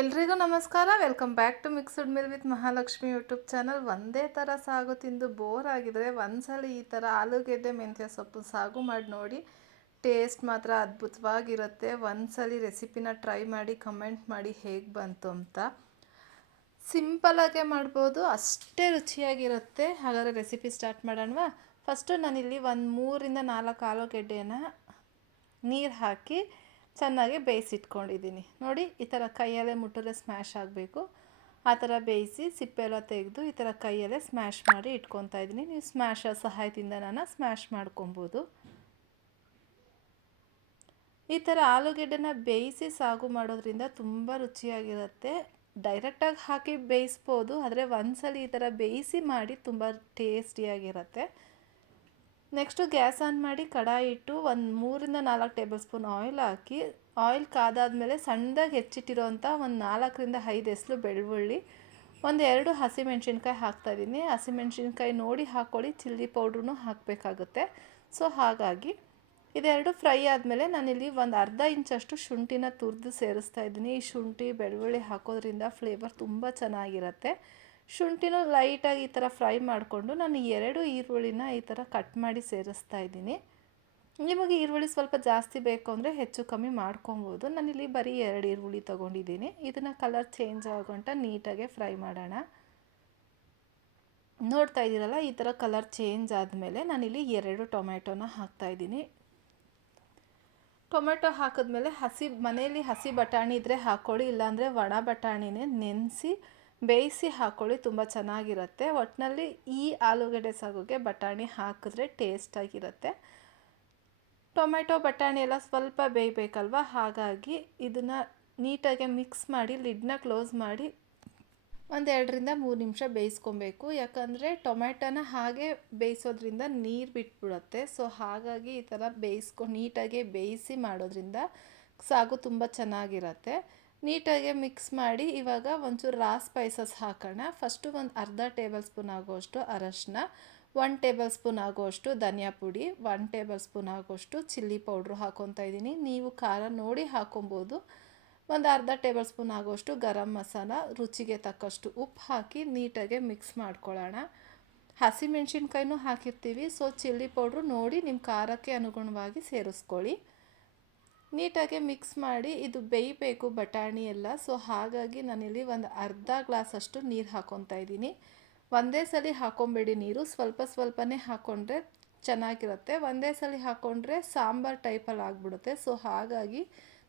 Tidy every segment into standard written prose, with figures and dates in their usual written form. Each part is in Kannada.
ಎಲ್ರಿಗೂ ನಮಸ್ಕಾರ. Welcome back to mixed meal with Mahalakshmi YouTube channel. ಒಂದೇ ಥರ ಸಾಗು ತಿಂದು ಬೋರ್ ಆಗಿದ್ರೆ ಒಂದ್ಸಲ ಈ ಥರ ಆಲೂಗೆಡ್ಡೆ ಮೆಂತ್ಯ ಸೊಪ್ಪು ಸಾಗು ಮಾಡಿ ನೋಡಿ. ಟೇಸ್ಟ್ ಮಾತ್ರ ಅದ್ಭುತವಾಗಿರುತ್ತೆ. ಒಂದ್ಸಲ ರೆಸಿಪಿನ ಟ್ರೈ ಮಾಡಿ ಕಮೆಂಟ್ ಮಾಡಿ ಹೇಗೆ ಬಂತು ಅಂತ. ಸಿಂಪಲಾಗೆ ಮಾಡ್ಬೋದು, ಅಷ್ಟೇ ರುಚಿಯಾಗಿರುತ್ತೆ. ಹಾಗಾದರೆ ರೆಸಿಪಿ ಸ್ಟಾರ್ಟ್ ಮಾಡೋಣವಾ? ಫಸ್ಟು ನಾನಿಲ್ಲಿ ಒಂದು 3-4 ಆಲೂಗೆಡ್ಡೆನ ನೀರು ಹಾಕಿ ಚೆನ್ನಾಗಿ ಬೇಯಿಸಿಟ್ಕೊಂಡಿದ್ದೀನಿ. ನೋಡಿ, ಈ ಥರ ಕೈಯಲ್ಲೇ ಮುಟ್ಟರೆ ಸ್ಮ್ಯಾಶ್ ಆಗಬೇಕು. ಆ ಥರ ಬೇಯಿಸಿ ಸಿಪ್ಪೆಲ್ಲ ತೆಗೆದು ಈ ಥರ ಕೈಯಲ್ಲೇ ಸ್ಮ್ಯಾಶ್ ಮಾಡಿ ಇಟ್ಕೊತಾ ಇದ್ದೀನಿ. ನೀವು ಸ್ಮ್ಯಾಶರ್ ಸಹಾಯದಿಂದ ನಾನು ಸ್ಮ್ಯಾಶ್ ಮಾಡ್ಕೊಬೋದು. ಈ ಥರ ಆಲೂಗೆಡ್ಡೆನ ಬೇಯಿಸಿ ಸಾಗು ಮಾಡೋದ್ರಿಂದ ತುಂಬ ರುಚಿಯಾಗಿರುತ್ತೆ. ಡೈರೆಕ್ಟಾಗಿ ಹಾಕಿ ಬೇಯಿಸ್ಬೋದು, ಆದರೆ ಒಂದ್ಸಲ ಈ ಥರ ಬೇಯಿಸಿ ಮಾಡಿ ತುಂಬ ಟೇಸ್ಟಿಯಾಗಿರುತ್ತೆ. ನೆಕ್ಸ್ಟು ಗ್ಯಾಸ್ ಆನ್ ಮಾಡಿ ಕಡಾಯಿ ಇಟ್ಟು ಒಂದು 3-4 ಟೇಬಲ್ ಸ್ಪೂನ್ ಆಯಿಲ್ ಹಾಕಿ, ಆಯಿಲ್ ಕಾದಾದಮೇಲೆ ಸಣ್ಣದಾಗಿ ಹೆಚ್ಚಿಟ್ಟಿರೋಂಥ ಒಂದು 4-5 ಎಸಳು ಬೆಳ್ಳುಳ್ಳಿ, 1-2 ಹಸಿಮೆಣ್ಸಿನ್ಕಾಯಿ ಹಾಕ್ತಾಯಿದ್ದೀನಿ. ಹಸಿಮೆಣ್ಸಿನ್ಕಾಯಿ ನೋಡಿ ಹಾಕ್ಕೊಳ್ಳಿ, ಚಿಲ್ಲಿ ಪೌಡ್ರೂ ಹಾಕಬೇಕಾಗುತ್ತೆ. ಸೊ ಹಾಗಾಗಿ ಇದೆರಡು ಫ್ರೈ ಆದಮೇಲೆ ನಾನಿಲ್ಲಿ ಒಂದು ಅರ್ಧ ಇಂಚಷ್ಟು ಶುಂಠಿನ ತುರಿದು ಸೇರಿಸ್ತಾ ಇದ್ದೀನಿ. ಈ ಶುಂಠಿ ಬೆಳ್ಳುಳ್ಳಿ ಹಾಕೋದ್ರಿಂದ ಫ್ಲೇವರ್ ತುಂಬ ಚೆನ್ನಾಗಿರುತ್ತೆ. ಶುಂಠಿನೂ ಲೈಟಾಗಿ ಈ ಥರ ಫ್ರೈ ಮಾಡಿಕೊಂಡು ನಾನು 2 ಈರುಳ್ಳಿನ ಈ ಥರ ಕಟ್ ಮಾಡಿ ಸೇರಿಸ್ತಾ ಇದ್ದೀನಿ. ನಿಮಗೆ ಈರುಳ್ಳಿ ಸ್ವಲ್ಪ ಜಾಸ್ತಿ ಬೇಕು ಅಂದರೆ ಹೆಚ್ಚು ಕಮ್ಮಿ ಮಾಡ್ಕೊಬೋದು. ನಾನಿಲ್ಲಿ ಬರೀ 2 ಈರುಳ್ಳಿ ತೊಗೊಂಡಿದ್ದೀನಿ. ಇದನ್ನು ಕಲರ್ ಚೇಂಜ್ ಆಗೋಂಟ ನೀಟಾಗೆ ಫ್ರೈ ಮಾಡೋಣ. ನೋಡ್ತಾ ಇದ್ದೀರಲ್ಲ, ಈ ಥರ ಕಲರ್ ಚೇಂಜ್ ಆದಮೇಲೆ ನಾನಿಲ್ಲಿ 2 ಟೊಮೆಟೊನ ಹಾಕ್ತಾಯಿದ್ದೀನಿ. ಟೊಮೆಟೊ ಹಾಕಿದ್ಮೇಲೆ ಮನೆಯಲ್ಲಿ ಹಸಿ ಬಟಾಣಿ ಇದ್ದರೆ ಹಾಕ್ಕೊಳ್ಳಿ, ಇಲ್ಲಾಂದರೆ ಒಣ ಬಟಾಣಿನೇ ನೆನೆಸಿ ಬೇಯಿಸಿ ಹಾಕ್ಕೊಳ್ಳಿ, ತುಂಬ ಚೆನ್ನಾಗಿರುತ್ತೆ. ಒಟ್ಟಿನಲ್ಲಿ ಈ ಆಲೂಗಡ್ಡೆ ಸಾಗುಗೆ ಬಟಾಣಿ ಹಾಕಿದ್ರೆ ಟೇಸ್ಟಾಗಿರುತ್ತೆ. ಟೊಮೆಟೊ ಬಟಾಣಿ ಎಲ್ಲ ಸ್ವಲ್ಪ ಬೇಯಬೇಕಲ್ವ, ಹಾಗಾಗಿ ಇದನ್ನು ನೀಟಾಗಿ ಮಿಕ್ಸ್ ಮಾಡಿ ಲಿಡ್ನ ಕ್ಲೋಸ್ ಮಾಡಿ 1-2-3 ನಿಮಿಷ ಬೇಯಿಸ್ಕೊಬೇಕು. ಯಾಕಂದರೆ ಟೊಮೆಟೊನ ಹಾಗೆ ಬೇಯಿಸೋದ್ರಿಂದ ನೀರು ಬಿಟ್ಬಿಡುತ್ತೆ. ಸೊ ಹಾಗಾಗಿ ಈ ಥರ ನೀಟಾಗಿ ಬೇಯಿಸಿ ಮಾಡೋದ್ರಿಂದ ಸಾಗು ತುಂಬ ಚೆನ್ನಾಗಿರುತ್ತೆ. ನೀಟಾಗಿ ಮಿಕ್ಸ್ ಮಾಡಿ ಇವಾಗ ಒಂಚೂರು ರಾ ಸ್ಪೈಸಸ್ ಹಾಕೋಣ. ಫಸ್ಟು ಒಂದು ಅರ್ಧ ಟೇಬಲ್ ಸ್ಪೂನ್ ಆಗೋಷ್ಟು ಅರಶಿನ, 1 ಟೇಬಲ್ ಸ್ಪೂನ್ ಆಗೋಷ್ಟು ಧನಿಯಾ ಪುಡಿ, 1 ಟೇಬಲ್ ಸ್ಪೂನ್ ಆಗೋಷ್ಟು ಚಿಲ್ಲಿ ಪೌಡ್ರು ಹಾಕ್ಕೊತಾ ಇದ್ದೀನಿ. ನೀವು ಖಾರ ನೋಡಿ ಹಾಕೊಬೋದು. ಒಂದು ಅರ್ಧ ಟೇಬಲ್ ಸ್ಪೂನ್ ಆಗೋಷ್ಟು ಗರಂ ಮಸಾಲ, ರುಚಿಗೆ ತಕ್ಕಷ್ಟು ಉಪ್ಪು ಹಾಕಿ ನೀಟಾಗಿ ಮಿಕ್ಸ್ ಮಾಡ್ಕೊಳ್ಳೋಣ. ಹಸಿಮೆಣ್ಸಿನ್ಕಾಯಿನೂ ಹಾಕಿರ್ತೀವಿ, ಸೊ ಚಿಲ್ಲಿ ಪೌಡ್ರು ನೋಡಿ ನಿಮ್ಮ ಖಾರಕ್ಕೆ ಅನುಗುಣವಾಗಿ ಸೇರಿಸ್ಕೊಳ್ಳಿ. ನೀಟಾಗಿ ಮಿಕ್ಸ್ ಮಾಡಿ ಇದು ಬೇಯಬೇಕು ಬಟಾಣಿ ಎಲ್ಲ. ಸೊ ಹಾಗಾಗಿ ನಾನಿಲ್ಲಿ ಒಂದು ಅರ್ಧ ಗ್ಲಾಸಷ್ಟು ನೀರು ಹಾಕ್ಕೊತಾ ಇದ್ದೀನಿ. ಒಂದೇ ಸಲ ಹಾಕ್ಕೊಂಬೇಡಿ, ನೀರು ಸ್ವಲ್ಪನೇ ಹಾಕ್ಕೊಂಡ್ರೆ ಚೆನ್ನಾಗಿರುತ್ತೆ. ಒಂದೇ ಸಲ ಹಾಕ್ಕೊಂಡ್ರೆ ಸಾಂಬಾರು ಟೈಪಲ್ಲಿ ಆಗಿಬಿಡುತ್ತೆ. ಸೊ ಹಾಗಾಗಿ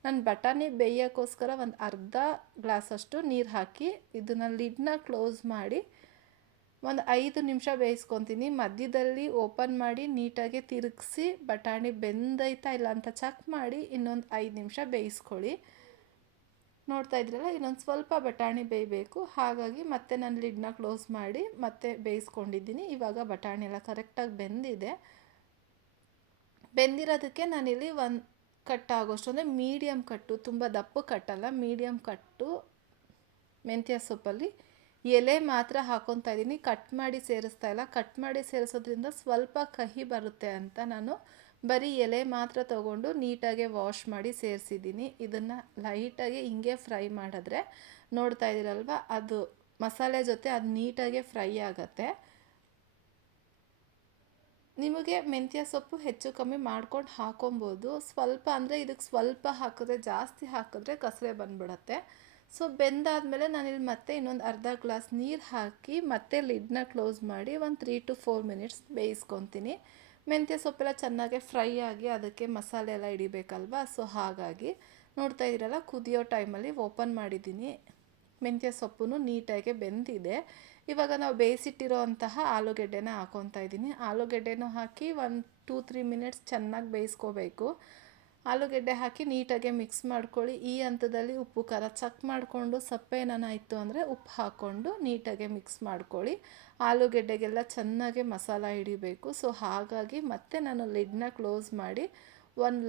ನಾನು ಬಟಾಣಿ ಬೇಯೋಕ್ಕೋಸ್ಕರ ಒಂದು ಅರ್ಧ ಗ್ಲಾಸಷ್ಟು ನೀರು ಹಾಕಿ ಇದನ್ನು ಲಿಡ್ನ ಕ್ಲೋಸ್ ಮಾಡಿ ಒಂದು 5 ನಿಮಿಷ ಬೇಯಿಸ್ಕೊತೀನಿ. ಮಧ್ಯದಲ್ಲಿ ಓಪನ್ ಮಾಡಿ ನೀಟಾಗಿ ತಿರುಗಿಸಿ ಬಟಾಣಿ ಬೆಂದೈತಾ ಇಲ್ಲ ಅಂತ ಚೆಕ್ ಮಾಡಿ ಇನ್ನೊಂದು 5 ನಿಮಿಷ ಬೇಯಿಸ್ಕೊಳ್ಳಿ. ನೋಡ್ತಾ ಇದ್ರಲ್ಲ, ಇನ್ನೊಂದು ಸ್ವಲ್ಪ ಬಟಾಣಿ ಬೇಯಬೇಕು. ಹಾಗಾಗಿ ಮತ್ತೆ ನಾನು ಲಿಡ್ನ ಕ್ಲೋಸ್ ಮಾಡಿ ಮತ್ತೆ ಬೇಯಿಸ್ಕೊಂಡಿದ್ದೀನಿ. ಇವಾಗ ಬಟಾಣಿ ಎಲ್ಲ ಕರೆಕ್ಟಾಗಿ ಬೆಂದಿರೋದಕ್ಕೆ ನಾನಿಲ್ಲಿ ಒಂದು ಕಟ್ಟಾಗೋಷ್ಟು, ಅಂದರೆ ಮೀಡಿಯಮ್ ಕಟ್ಟು, ತುಂಬ ದಪ್ಪ ಕಟ್ಟಲ್ಲ, ಮೀಡಿಯಮ್ ಕಟ್ಟು ಮೆಂತ್ಯ ಸೊಪ್ಪಲ್ಲಿ ಎಲೆ ಮಾತ್ರ ಹಾಕ್ಕೊತಾ ಇದ್ದೀನಿ. ಕಟ್ ಮಾಡಿ ಸೇರಿಸ್ತಾ ಇಲ್ಲ. ಕಟ್ ಮಾಡಿ ಸೇರಿಸೋದ್ರಿಂದ ಸ್ವಲ್ಪ ಕಹಿ ಬರುತ್ತೆ ಅಂತ ನಾನು ಬರೀ ಎಲೆ ಮಾತ್ರ ತೊಗೊಂಡು ನೀಟಾಗಿ ವಾಶ್ ಮಾಡಿ ಸೇರಿಸಿದ್ದೀನಿ. ಇದನ್ನು ಲೈಟಾಗಿ ಹಿಂಗೆ ಫ್ರೈ ಮಾಡಿದ್ರೆ ನೋಡ್ತಾ ಇದ್ದೀರಲ್ವ, ಅದು ಮಸಾಲೆ ಜೊತೆ ಅದು ನೀಟಾಗಿ ಫ್ರೈ ಆಗುತ್ತೆ. ನಿಮಗೆ ಮೆಂತ್ಯ ಸೊಪ್ಪು ಹೆಚ್ಚು ಕಮ್ಮಿ ಮಾಡ್ಕೊಂಡು ಹಾಕೊಬೋದು. ಸ್ವಲ್ಪ ಅಂದರೆ ಇದಕ್ಕೆ ಸ್ವಲ್ಪ ಹಾಕಿದ್ರೆ, ಜಾಸ್ತಿ ಹಾಕಿದ್ರೆ ಕಸರೆ ಬಂದ್ಬಿಡುತ್ತೆ. ಸೊ ಬೆಂದಾದಮೇಲೆ ನಾನಿಲ್ಲಿ ಮತ್ತೆ ಇನ್ನೊಂದು ಅರ್ಧ ಗ್ಲಾಸ್ ನೀರು ಹಾಕಿ ಮತ್ತೆ ಲಿಡ್ನ ಕ್ಲೋಸ್ ಮಾಡಿ ಒಂದು 3-4 ಮಿನಿಟ್ಸ್ ಬೇಯಿಸ್ಕೊತೀನಿ. ಮೆಂತ್ಯ ಸೊಪ್ಪೆಲ್ಲ ಚೆನ್ನಾಗಿ ಫ್ರೈ ಆಗಿ ಅದಕ್ಕೆ ಮಸಾಲೆ ಎಲ್ಲ ಹಿಡಿಬೇಕಲ್ವ. ಸೊ ಹಾಗಾಗಿ ನೋಡ್ತಾ ಇದ್ದೀರಲ್ಲ, ಕುದಿಯೋ ಟೈಮಲ್ಲಿ ಓಪನ್ ಮಾಡಿದ್ದೀನಿ. ಮೆಂತ್ಯ ಸೊಪ್ಪು ನೀಟಾಗಿ ಬೆಂದಿದೆ. ಇವಾಗ ನಾವು ಬೇಯಿಸಿಟ್ಟಿರೋ ಅಂತಹ ಆಲೂಗೆಡ್ಡೆನ ಹಾಕ್ಕೊತಾ ಇದ್ದೀನಿ. ಆಲೂಗೆಡ್ಡೆನೂ ಹಾಕಿ ಒಂದು 2-3 ಮಿನಿಟ್ಸ್ ಚೆನ್ನಾಗಿ ಬೇಯಿಸ್ಕೋಬೇಕು. ಆಲೂಗೆಡ್ಡೆ ಹಾಕಿ ನೀಟಾಗಿ ಮಿಕ್ಸ್ ಮಾಡ್ಕೊಳ್ಳಿ. ಈ ಹಂತದಲ್ಲಿ ಉಪ್ಪು ಖಾರ ಚೆಕ್ ಮಾಡಿಕೊಂಡು ಸಪ್ಪೆ ಏನಾಯಿತು ಅಂದರೆ ಉಪ್ಪು ಹಾಕ್ಕೊಂಡು ನೀಟಾಗಿ ಮಿಕ್ಸ್ ಮಾಡ್ಕೊಳ್ಳಿ. ಆಲೂಗೆಡ್ಡೆಗೆಲ್ಲ ಚೆನ್ನಾಗಿ ಮಸಾಲ ಹಿಡಿಬೇಕು. ಸೊ ಹಾಗಾಗಿ ಮತ್ತೆ ನಾನು ಲಿಡ್ನ ಕ್ಲೋಸ್ ಮಾಡಿ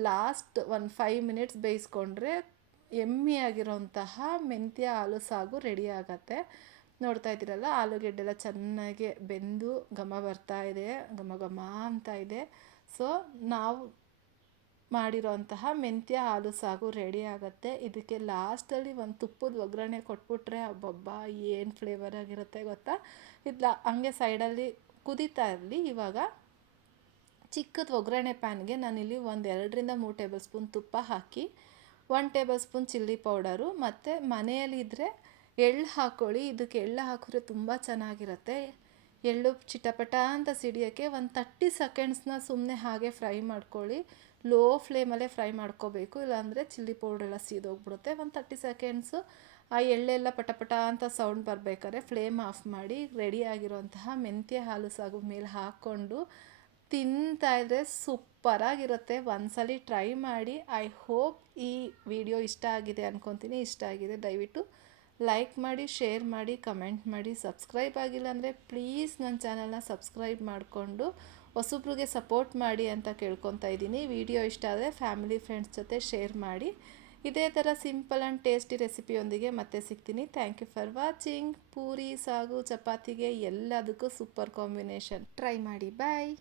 ಲಾಸ್ಟ್ 5 ಮಿನಿಟ್ಸ್ ಬೇಯಿಸ್ಕೊಂಡ್ರೆ ಎಮ್ಮಿಯಾಗಿರೋಂತಹ ಮೆಂತ್ಯ ಆಲೂ ಸಾಗು ರೆಡಿ ಆಗುತ್ತೆ. ನೋಡ್ತಾ ಇದ್ದೀರಲ್ಲ, ಆಲೂಗೆಡ್ಡೆ ಎಲ್ಲ ಚೆನ್ನಾಗಿ ಬೆಂದು ಘಮ ಬರ್ತಾ ಇದೆ, ಘಮ ಘಮ ಅಂತ ಇದೆ. ಸೊ ನಾವು ಮಾಡಿರೋಂತಹ ಮೆಂತ್ಯ ಹಾಲು ಸಾಗು ರೆಡಿ ಆಗುತ್ತೆ. ಇದಕ್ಕೆ ಲಾಸ್ಟಲ್ಲಿ ಒಂದು ತುಪ್ಪದ ಒಗ್ಗರಣೆ ಕೊಟ್ಬಿಟ್ರೆ ಅಬ್ಬಬ್ಬಾ ಏನು ಫ್ಲೇವರ್ ಆಗಿರುತ್ತೆ ಗೊತ್ತಾ. ಇದು ಹಂಗೆ ಸೈಡಲ್ಲಿ ಕುದೀತಾ ಇರಲಿ. ಇವಾಗ ಚಿಕ್ಕದ ಒಗ್ಗರಣೆ ಪ್ಯಾನ್ಗೆ ನಾನಿಲ್ಲಿ ಒಂದು 2-3 ಟೇಬಲ್ ಸ್ಪೂನ್ ತುಪ್ಪ ಹಾಕಿ 1 ಟೇಬಲ್ ಸ್ಪೂನ್ ಚಿಲ್ಲಿ ಪೌಡರು ಮತ್ತು ಮನೆಯಲ್ಲಿ ಇದ್ದರೆ ಎಳ್ಳು ಹಾಕ್ಕೊಳ್ಳಿ. ಇದಕ್ಕೆ ಎಳ್ಳು ಹಾಕಿದ್ರೆ ತುಂಬ ಚೆನ್ನಾಗಿರುತ್ತೆ. ಎಳ್ಳು ಚಿಟಪಟ ಅಂತ ಸಿಡಿಯೋಕ್ಕೆ ಒಂದು 30 ಸೆಕೆಂಡ್ಸ್ನ ಸುಮ್ಮನೆ ಹಾಗೆ ಫ್ರೈ ಮಾಡ್ಕೊಳ್ಳಿ. ಲೋ ಫ್ಲೇಮಲ್ಲೇ ಫ್ರೈ ಮಾಡ್ಕೋಬೇಕು, ಇಲ್ಲಾಂದರೆ ಚಿಲ್ಲಿ ಪೌಡ್ರೆಲ್ಲ ಸೀದೋಗ್ಬಿಡುತ್ತೆ. ಒಂದು 30 ಸೆಕೆಂಡ್ಸು ಆ ಎಳ್ಳೆಲ್ಲ ಪಟಪಟ ಅಂತ ಸೌಂಡ್ ಬರಬೇಕಾದ್ರೆ ಫ್ಲೇಮ್ ಆಫ್ ಮಾಡಿ ರೆಡಿಯಾಗಿರೋಂತಹ ಮೆಂತ್ಯ ಹಾಲು ಸಾಗು ಮೇಲೆ ಹಾಕ್ಕೊಂಡು ತಿಂತಾಯಿದ್ರೆ ಸೂಪರಾಗಿರುತ್ತೆ. ಒಂದ್ಸಲಿ ಟ್ರೈ ಮಾಡಿ. ಐ ಹೋಪ್ ಈ ವಿಡಿಯೋ ಇಷ್ಟ ಆಗಿದೆ ಅಂದ್ಕೊತೀನಿ. ಇಷ್ಟ ಆಗಿದೆ ದಯವಿಟ್ಟು ಲೈಕ್ ಮಾಡಿ, ಶೇರ್ ಮಾಡಿ, ಕಮೆಂಟ್ ಮಾಡಿ. ಸಬ್ಸ್ಕ್ರೈಬ್ ಆಗಿಲ್ಲ ಅಂದರೆ ಪ್ಲೀಸ್ ನನ್ನ ಚಾನಲ್ನ ಸಬ್ಸ್ಕ್ರೈಬ್ ಮಾಡಿಕೊಂಡು ಹೊಸಬ್ರಿಗೆ ಸಪೋರ್ಟ್ ಮಾಡಿ ಅಂತ ಕೇಳ್ಕೊತಾ ಇದ್ದೀನಿ. ವಿಡಿಯೋ ಇಷ್ಟ ಆದರೆ ಫ್ಯಾಮಿಲಿ ಫ್ರೆಂಡ್ಸ್ ಜೊತೆ ಶೇರ್ ಮಾಡಿ. ಇದೇ ಥರ ಸಿಂಪಲ್ ಆ್ಯಂಡ್ ಟೇಸ್ಟಿ ರೆಸಿಪಿಯೊಂದಿಗೆ ಮತ್ತೆ ಸಿಗ್ತೀನಿ. Thank you for watching. Puri, ಸಾಗು, ಚಪಾತಿಗೆ ಎಲ್ಲದಕ್ಕೂ ಸೂಪರ್ ಕಾಂಬಿನೇಷನ್. ಟ್ರೈ ಮಾಡಿ. ಬಾಯ್.